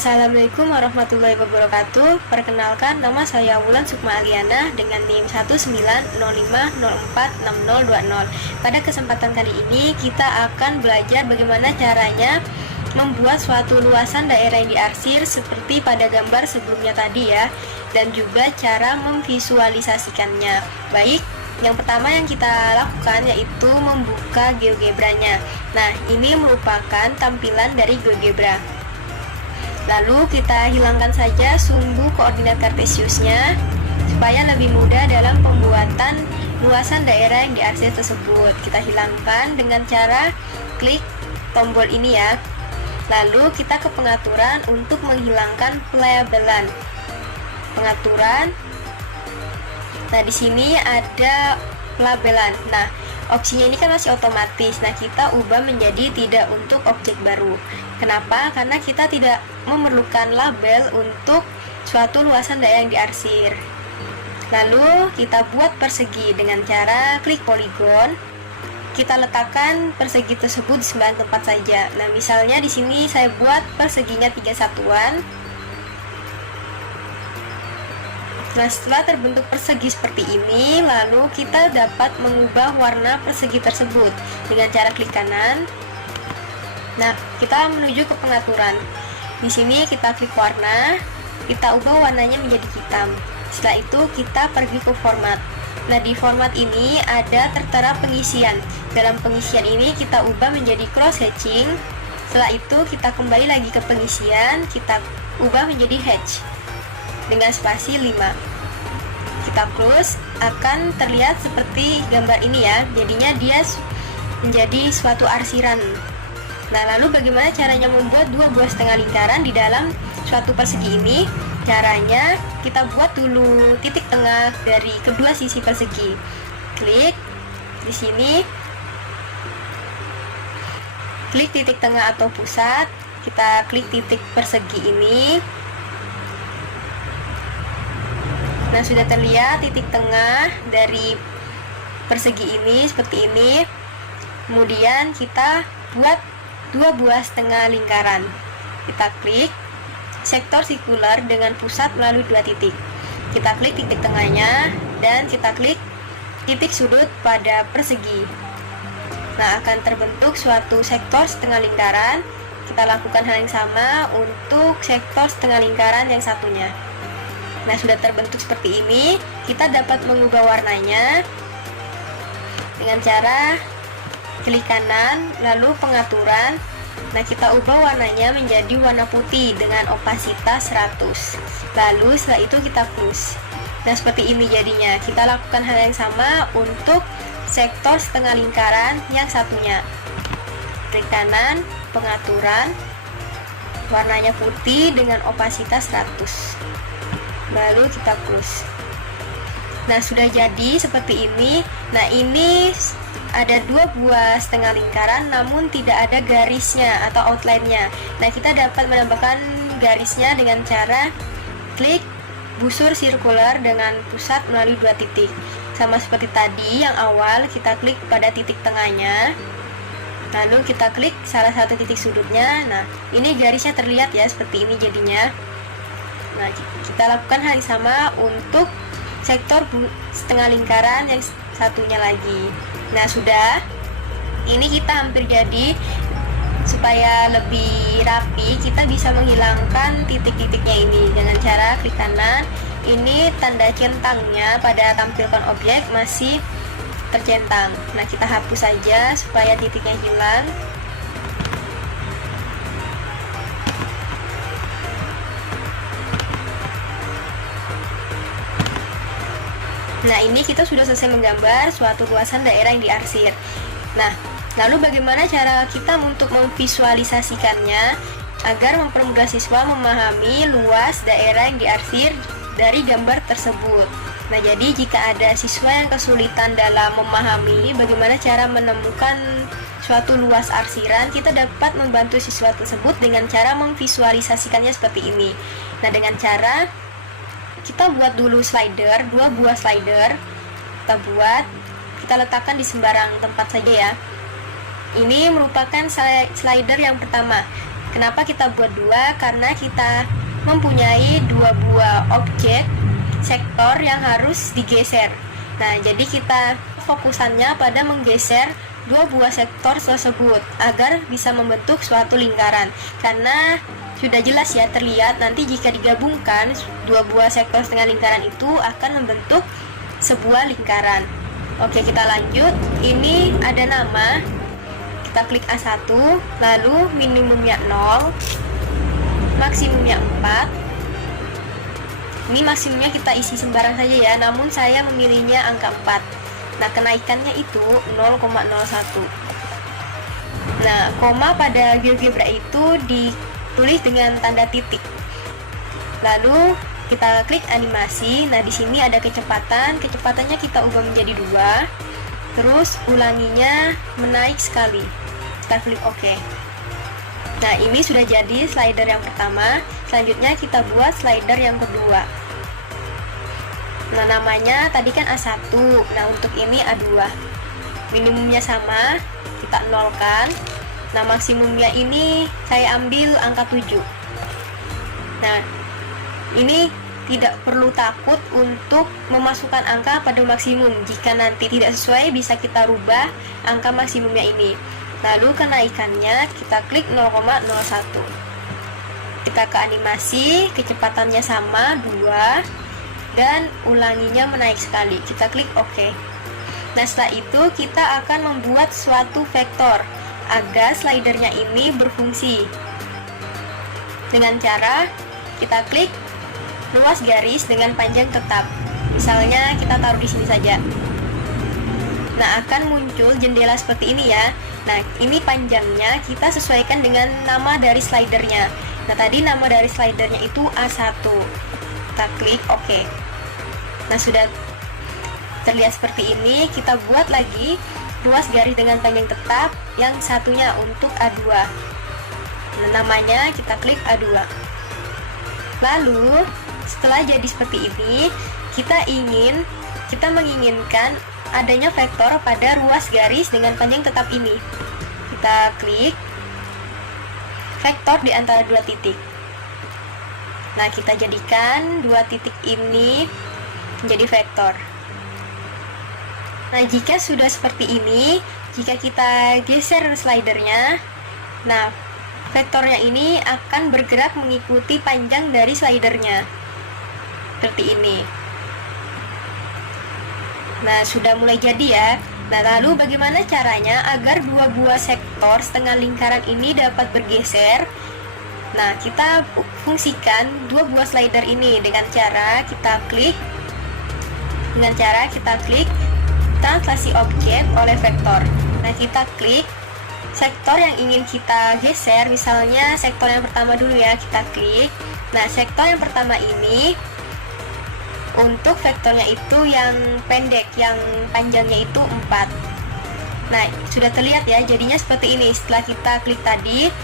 Assalamualaikum warahmatullahi wabarakatuh. Perkenalkan, nama saya Wulan Sukma Aliana dengan NIM 19050046020. Pada kesempatan kali ini kita akan belajar bagaimana caranya membuat suatu luasan daerah yang diarsir seperti pada gambar sebelumnya tadi ya, dan juga cara memvisualisasikannya. Baik, yang pertama yang kita lakukan yaitu membuka GeoGebra-nya. Nah, ini merupakan tampilan dari GeoGebra. Lalu kita hilangkan saja sumbu koordinat kartesiusnya supaya lebih mudah dalam pembuatan luasan daerah yang diarsir tersebut. Kita hilangkan dengan cara klik tombol ini ya. Lalu kita ke pengaturan untuk menghilangkan pelabelan. Pengaturan. Nah, di sini ada pelabelan. Nah, opsinya ini kan masih otomatis. Nah, kita ubah menjadi tidak untuk objek baru. Kenapa? Karena kita tidak memerlukan label untuk suatu luasan daerah yang diarsir. Lalu kita buat persegi dengan cara klik poligon. Kita letakkan persegi tersebut di sembarang tempat saja. Nah, misalnya di sini saya buat perseginya 3 satuan. Nah, setelah terbentuk persegi seperti ini, lalu kita dapat mengubah warna persegi tersebut dengan cara klik kanan. Nah, kita menuju ke pengaturan. Di sini kita klik warna, kita ubah warnanya menjadi hitam. Setelah itu kita pergi ke format. Nah, di format ini ada tertera pengisian. Dalam pengisian ini kita ubah menjadi cross hatching. Setelah itu kita kembali lagi ke pengisian, kita ubah menjadi hatch dengan spasi 5. Kita close, akan terlihat seperti gambar ini ya. Jadinya dia menjadi suatu arsiran. Nah, lalu bagaimana caranya membuat dua buah setengah lingkaran di dalam suatu persegi ini? Caranya kita buat dulu titik tengah dari kedua sisi persegi. Klik di sini, klik titik tengah atau pusat, kita klik titik persegi ini. Nah, sudah terlihat titik tengah dari persegi ini seperti ini. Kemudian kita buat dua buah setengah lingkaran. Kita klik sektor sirkular dengan pusat melalui dua titik. Kita klik titik tengahnya dan kita klik titik sudut pada persegi. Nah, akan terbentuk suatu sektor setengah lingkaran. Kita lakukan hal yang sama untuk sektor setengah lingkaran yang satunya. Nah, sudah terbentuk seperti ini. Kita dapat mengubah warnanya dengan cara klik kanan, lalu pengaturan. Nah, kita ubah warnanya menjadi warna putih dengan opasitas 100. Lalu setelah itu kita close. Nah, seperti ini jadinya. Kita lakukan hal yang sama untuk sektor setengah lingkaran yang satunya. Klik kanan, pengaturan, warnanya putih dengan opasitas 100. Lalu kita close. Nah, sudah jadi seperti ini. Nah, ini ada dua buah setengah lingkaran namun tidak ada garisnya atau outline-nya. Nah, kita dapat menambahkan garisnya dengan cara klik busur sirkular dengan pusat melalui dua titik. Sama seperti tadi yang awal, kita klik pada titik tengahnya. Lalu kita klik salah satu titik sudutnya. Nah, ini garisnya terlihat ya seperti ini jadinya. Nah, kita lakukan hal yang sama untuk sektor setengah lingkaran yang satunya lagi. Nah, sudah. Ini kita hampir jadi. Supaya lebih rapi, kita bisa menghilangkan titik-titiknya ini dengan cara klik kanan. Ini tanda centangnya pada tampilkan objek masih tercentang. Nah, kita hapus saja supaya titiknya hilang. Nah, ini kita sudah selesai menggambar suatu luasan daerah yang diarsir. Nah, lalu bagaimana cara kita untuk memvisualisasikannya agar mempermudah siswa memahami luas daerah yang diarsir dari gambar tersebut. Nah, jadi jika ada siswa yang kesulitan dalam memahami bagaimana cara menemukan suatu luas arsiran, kita dapat membantu siswa tersebut dengan cara memvisualisasikannya seperti ini. Nah, dengan cara kita buat dulu slider, dua buah slider. Kita letakkan di sembarang tempat saja ya. Ini merupakan slider yang pertama. Kenapa kita buat dua? Karena kita mempunyai dua buah objek sektor yang harus digeser. Nah, jadi kita fokusannya pada menggeser dua buah sektor tersebut agar bisa membentuk suatu lingkaran. Karena sudah jelas ya, terlihat nanti jika digabungkan dua buah sektor setengah lingkaran itu akan membentuk sebuah lingkaran. Oke, kita lanjut. Ini ada nama. Kita klik A1, lalu minimumnya 0, maksimumnya 4. Ini maksimumnya kita isi sembarang saja ya, namun saya memilihnya angka 4. Nah, kenaikannya itu 0,01. Nah, koma pada GeoGebra itu ditulis dengan tanda titik. Lalu kita klik animasi. Nah, di sini ada kecepatan. Kecepatannya kita ubah menjadi 2. Terus ulanginya menaik sekali. Kita klik OK. Nah, ini sudah jadi slider yang pertama. Selanjutnya kita buat slider yang kedua. Nah, namanya tadi kan A1. Nah, untuk ini A2. Minimumnya sama, kita nolkan. Nah, maksimumnya ini saya ambil angka 7. Nah, ini tidak perlu takut untuk memasukkan angka pada maksimum. Jika nanti tidak sesuai, bisa kita rubah angka maksimumnya ini. Lalu kenaikannya kita klik 0,01. Kita ke animasi, kecepatannya sama 2. Dan ulanginya menaik sekali. Kita klik OK. Nah, setelah itu kita akan membuat suatu vektor agar slidernya ini berfungsi. Dengan cara kita klik luas garis dengan panjang tetap. Misalnya kita taruh di sini saja. Nah, akan muncul jendela seperti ini ya. Nah, ini panjangnya kita sesuaikan dengan nama dari slidernya. Nah, tadi nama dari slidernya itu A1. Kita klik OK. Nah, sudah terlihat seperti ini. Kita buat lagi ruas garis dengan panjang tetap yang satunya untuk A2. Nah, namanya kita klik A2. Lalu setelah jadi seperti ini, kita menginginkan adanya vektor pada ruas garis dengan panjang tetap ini. Kita klik vektor di antara dua titik. Nah, kita jadikan dua titik ini menjadi vektor. Nah, jika sudah seperti ini, jika kita geser slidernya, nah, vektornya ini akan bergerak mengikuti panjang dari slidernya. Seperti ini. Nah, sudah mulai jadi ya. Nah, lalu bagaimana caranya agar dua buah sektor setengah lingkaran ini dapat bergeser? Nah, kita fungsikan dua buah slider ini dengan cara kita klik translasi objek oleh vektor. Nah, kita klik sektor yang ingin kita geser, misalnya sektor yang pertama dulu ya, kita klik. Nah, sektor yang pertama ini untuk vektornya itu yang pendek, yang panjangnya itu 4. Nah, sudah terlihat ya, jadinya seperti ini. Setelah kita klik tadi,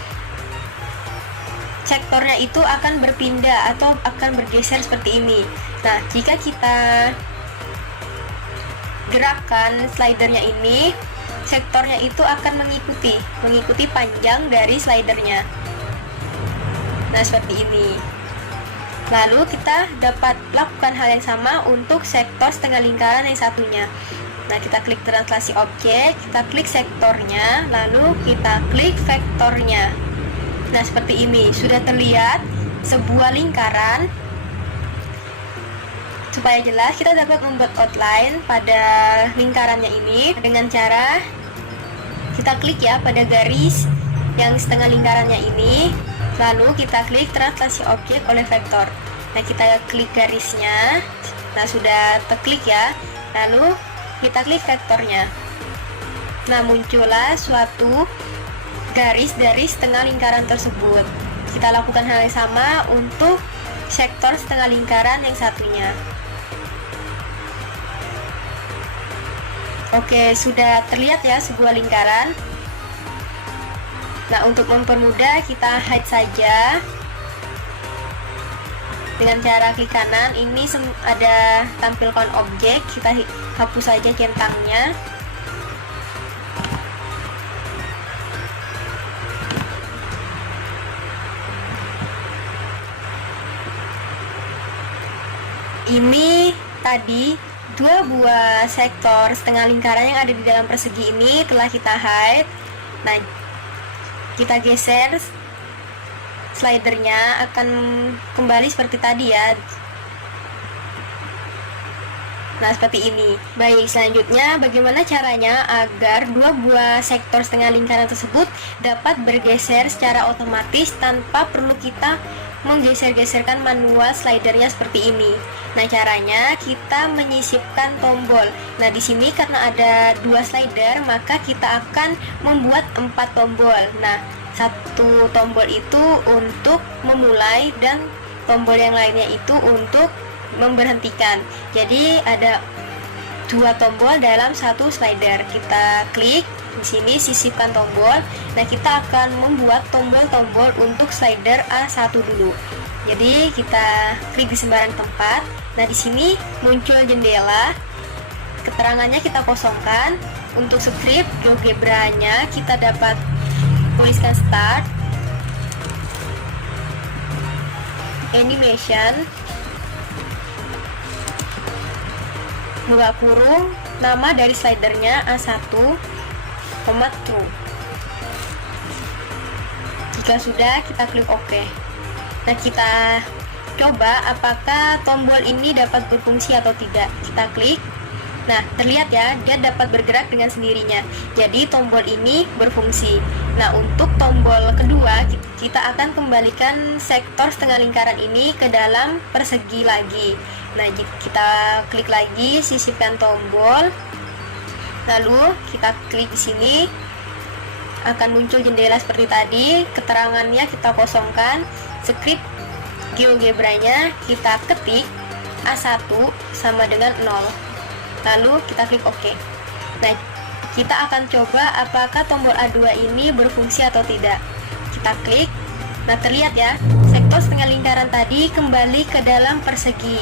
sektornya itu akan berpindah atau akan bergeser seperti ini. Nah, jika kita gerakan slidernya ini, sektornya itu akan mengikuti panjang dari slidernya. Nah, seperti ini. Lalu kita dapat lakukan hal yang sama untuk sektor setengah lingkaran yang satunya. Nah, kita klik translasi objek, kita klik sektornya, lalu kita klik vektornya. Nah, seperti ini. Sudah terlihat sebuah lingkaran. Supaya jelas, kita dapat membuat outline pada lingkarannya ini dengan cara kita klik ya pada garis yang setengah lingkarannya ini, lalu kita klik translasi objek oleh vektor. Nah, kita klik garisnya. Nah, sudah terklik ya, lalu kita klik vektornya. Nah, muncullah suatu garis dari setengah lingkaran tersebut. Kita lakukan hal yang sama untuk sektor setengah lingkaran yang satunya. Oke, sudah terlihat ya sebuah lingkaran. Nah, untuk mempermudah kita hide saja dengan cara klik kanan. Ini ada tampilkan objek, kita hapus saja centangnya. ini tadi dua buah sektor setengah lingkaran yang ada di dalam persegi ini telah kita hide. Nah, kita geser slidernya, akan kembali seperti tadi ya. Nah, seperti ini. Baik, selanjutnya bagaimana caranya agar dua buah sektor setengah lingkaran tersebut dapat bergeser secara otomatis tanpa perlu kita menggeser-geserkan manual slidernya seperti ini. Nah, caranya kita menyisipkan tombol. Nah, di sini karena ada dua slider, maka kita akan membuat 4 tombol. Nah, satu tombol itu untuk memulai dan tombol yang lainnya itu untuk memberhentikan. Jadi ada 2 tombol dalam satu slider. Kita klik di sini, sisipkan tombol. Nah, kita akan membuat tombol-tombol untuk slider A1 dulu. Jadi kita klik di sembarang tempat. Nah, di sini muncul jendela. Keterangannya kita kosongkan. Untuk script GeoGebra-nya kita dapat tuliskan start, animation, buka kurung, nama dari slidernya A1, true. Jika sudah, kita klik OK. Nah, kita coba apakah tombol ini dapat berfungsi atau tidak. Kita klik. Nah, terlihat ya, dia dapat bergerak dengan sendirinya. Jadi tombol ini berfungsi. Nah, untuk tombol kedua, kita akan kembalikan sektor setengah lingkaran ini ke dalam persegi lagi. Nah, kita klik lagi, sisipkan tombol. Lalu kita klik di sini. Akan muncul jendela seperti tadi. Keterangannya kita kosongkan. Script GeoGebra-nya kita ketik A1 sama dengan 0. Lalu kita klik OK. Nah, kita akan coba apakah tombol A2 ini berfungsi atau tidak. Kita klik. Nah, terlihat ya, sektor setengah lingkaran tadi kembali ke dalam persegi.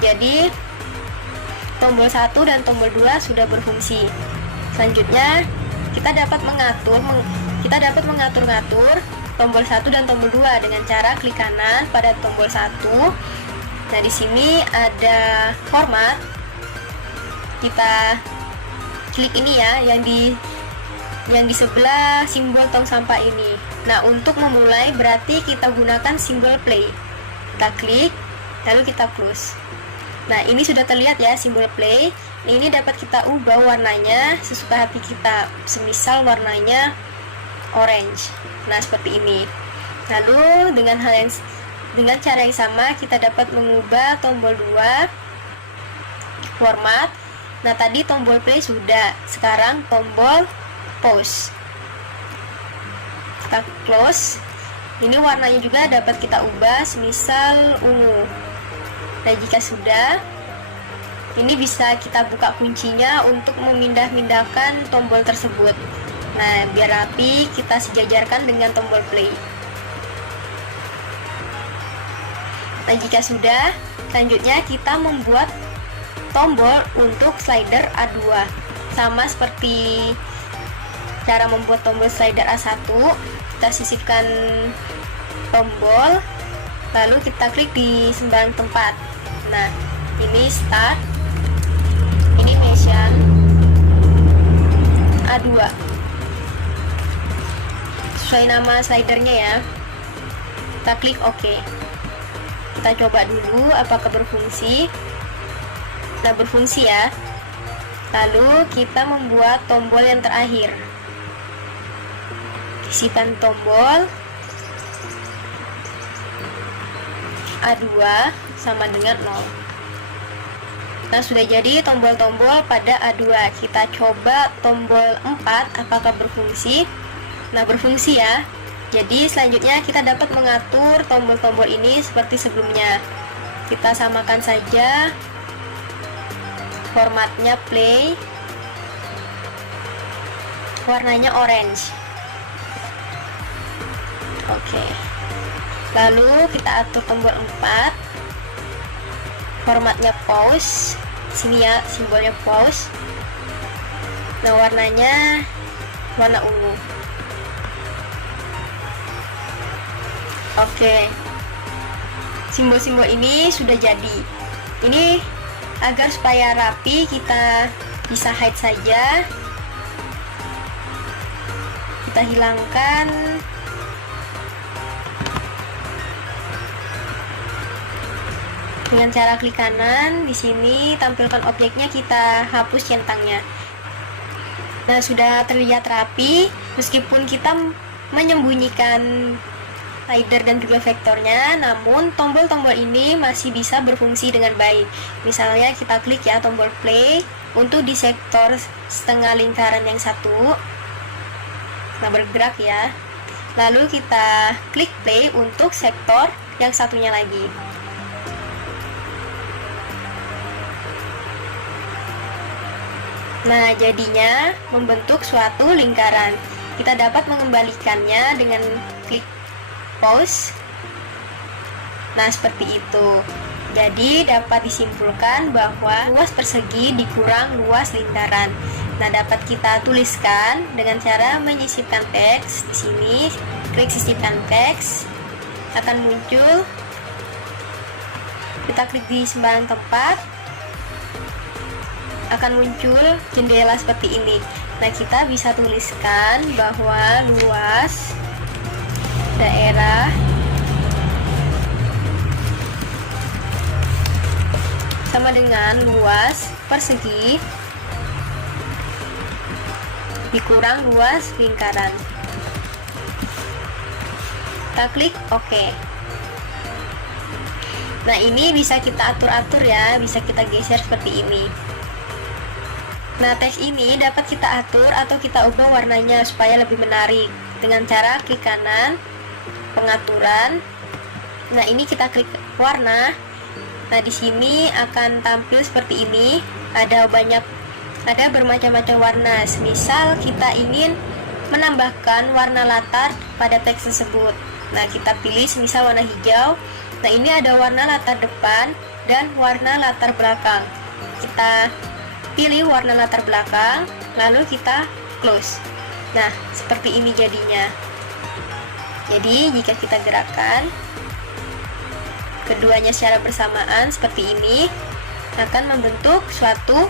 Jadi tombol 1 dan tombol 2 sudah berfungsi. Selanjutnya kita dapat mengatur-ngatur tombol 1 dan tombol 2 dengan cara klik kanan pada tombol 1. Nah, di sini ada format. Kita klik ini ya, yang di sebelah simbol tong sampah ini. Nah, untuk memulai berarti kita gunakan simbol play. Kita klik, lalu kita close. Nah, ini sudah terlihat ya simbol play. Ini dapat kita ubah warnanya sesuka hati kita. Semisal warnanya orange. Nah, seperti ini. Lalu dengan cara yang sama kita dapat mengubah tombol 2 format. Nah, tadi tombol play sudah. Sekarang tombol pause. Kita close. Ini warnanya juga dapat kita ubah semisal ungu. Nah, jika sudah, ini bisa kita buka kuncinya untuk memindah-mindahkan tombol tersebut. Nah, biar rapi, kita sejajarkan dengan tombol play. Nah, jika sudah, selanjutnya kita membuat tombol untuk slider A2. Sama seperti cara membuat tombol slider A1, kita sisipkan tombol, lalu kita klik di sembarang tempat. Nah, ini start, animation, A2. Sesuai nama slidernya ya. Kita klik OK. Kita coba dulu apakah berfungsi. Nah, berfungsi ya. Lalu kita membuat tombol yang terakhir. Isikan tombol A2 sama dengan 0. Nah, sudah jadi tombol-tombol pada A2. Kita coba tombol 4 apakah berfungsi. Nah, berfungsi ya. Jadi selanjutnya kita dapat mengatur tombol-tombol ini seperti sebelumnya. Kita samakan saja formatnya play, warnanya orange. Oke. Lalu kita atur tombol 4, formatnya pause. Sini ya simbolnya pause. Nah, warnanya warna ungu. Oke. Simbol-simbol ini sudah jadi. Ini agar supaya rapi, kita bisa hide saja. Kita hilangkan. Dengan cara klik kanan di sini, tampilkan objeknya, kita hapus centangnya. Nah, sudah terlihat rapi. Meskipun kita menyembunyikan slider dan juga vektornya, namun tombol-tombol ini masih bisa berfungsi dengan baik. Misalnya kita klik ya tombol play untuk di sektor setengah lingkaran yang satu. Nah, bergerak ya. Lalu kita klik play untuk sektor yang satunya lagi. Nah, jadinya membentuk suatu lingkaran. Kita dapat mengembalikannya dengan klik pause. Nah, seperti itu. Jadi dapat disimpulkan bahwa luas persegi dikurang luas lingkaran. Nah, dapat kita tuliskan dengan cara menyisipkan teks. Di sini klik sisipkan teks, akan muncul. Kita klik di sembarang tempat, akan muncul jendela seperti ini. Nah, kita bisa tuliskan bahwa luas daerah sama dengan luas persegi dikurang luas lingkaran. Kita klik OK. Nah, ini bisa kita atur-atur ya, bisa kita geser seperti ini. Nah, teks ini dapat kita atur atau kita ubah warnanya supaya lebih menarik dengan cara klik kanan, pengaturan. Nah, ini kita klik warna. Nah, di sini akan tampil seperti ini. Ada bermacam-macam warna. Semisal kita ingin menambahkan warna latar pada teks tersebut. Nah, kita pilih semisal warna hijau. Nah, ini ada warna latar depan dan warna latar belakang. Kita pilih warna latar belakang, lalu kita close. Nah, seperti ini jadinya. Jadi, jika kita gerakkan keduanya secara bersamaan seperti ini, akan membentuk suatu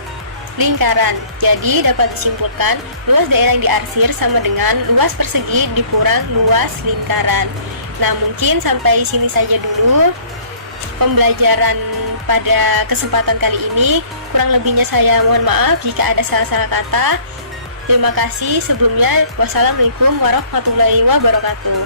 lingkaran. Jadi, dapat disimpulkan luas daerah yang diarsir sama dengan luas persegi dikurang luas lingkaran. Nah, mungkin sampai sini saja dulu pembelajaran pada kesempatan kali ini. Kurang lebihnya saya mohon maaf jika ada salah-salah kata. Terima kasih sebelumnya. Wassalamualaikum warahmatullahi wabarakatuh.